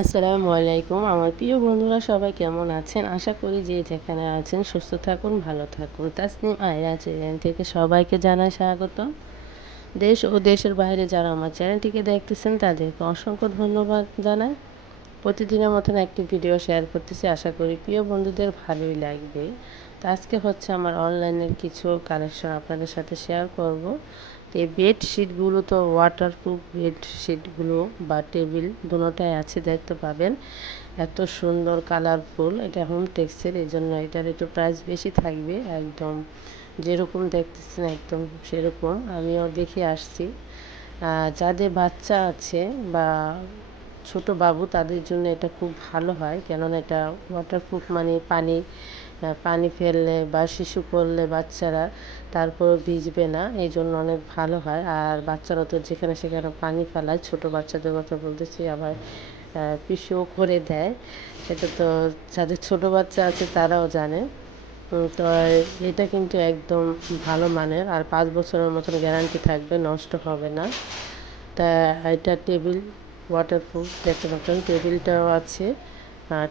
আসসালামু আলাইকুম। আমার প্রিয় বন্ধুরা, সবাই কেমন আছেন? আশা করি যে যেখানে আছেন, সুস্থ থাকুন, ভালো থাকুন। তাসনিম আয়রা চ্যানেল থেকে সবাইকে জানাই স্বাগত দেশ ও দেশের বাইরে যারা আমার চ্যানেলটিকে দেখতেছেন, তাদেরকে অসংখ্য ধন্যবাদ জানাই। প্রতিদিনের মতন একটি ভিডিও শেয়ার করতেছি। আশা করি প্রিয় বন্ধুদের ভালোই লাগবে। তো আজকে হচ্ছে আমার অনলাইনের কিছু কালেকশন আপনাদের সাথে শেয়ার করব। এই বেডশিটগুলো তো ওয়াটারপ্রুফ বেডশিটগুলো বা টেবিল দুটোটাই আছে, দেখতে পাবেন। এত সুন্দর কালারফুল এটা হোম টেক্সের এই জন্য এটার একটু প্রাইস বেশি থাকবে, একদম যেরকম দেখতেছেন একদম সেরকম। আমিও দেখে আসছি। যাদের বাচ্চা আছে বা ছোট বাবু, তাদের জন্য এটা খুব ভালো হয়। কেননা এটা ওয়াটারপ্রুফ মানে পানি পানি ফেললে বা শিশু করলে বাচ্চারা তারপর ভিজবে না, এই জন্য অনেক ভালো হয়। আর বাচ্চারা তো যেখানে সেখানে পানি ফেলায়, ছোট বাচ্চাদের কথা বলতেছি, আবার পিসিও করে দেয়। সেটা তো যাদের ছোট বাচ্চা আছে তারাও জানে। তো এটা কিন্তু একদম ভালো মানের, আর পাঁচ বছরের মতন গ্যারান্টি থাকবে, নষ্ট হবে না। তা, এটা টেবিল ওয়াটারপ্রুফ দেখতে পাচ্ছেন, টেবিলটাও আছে।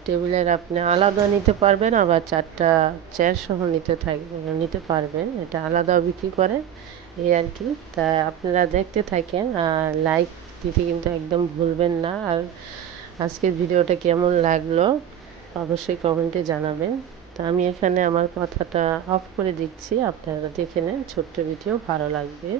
টেবিলের আপনি আলাদা নিতে পারবেন, আবার চারটা চেয়ার সহ নিতে থাকবে নিতে পারবেন। এটা আলাদাও বিক্রি করে, এই আর কি। তা আপনারা দেখতে থাকেন, আর লাইক দিতে কিন্তু একদম ভুলবেন না। আর আজকের ভিডিওটা কেমন লাগল, অবশ্যই কমেন্টে জানাবেন। তা আমি এখানে আমার কথাটা অফ করে দিচ্ছি। আপনারা দেখে নেন, ছোট্ট ভিডিও ভালো লাগবে।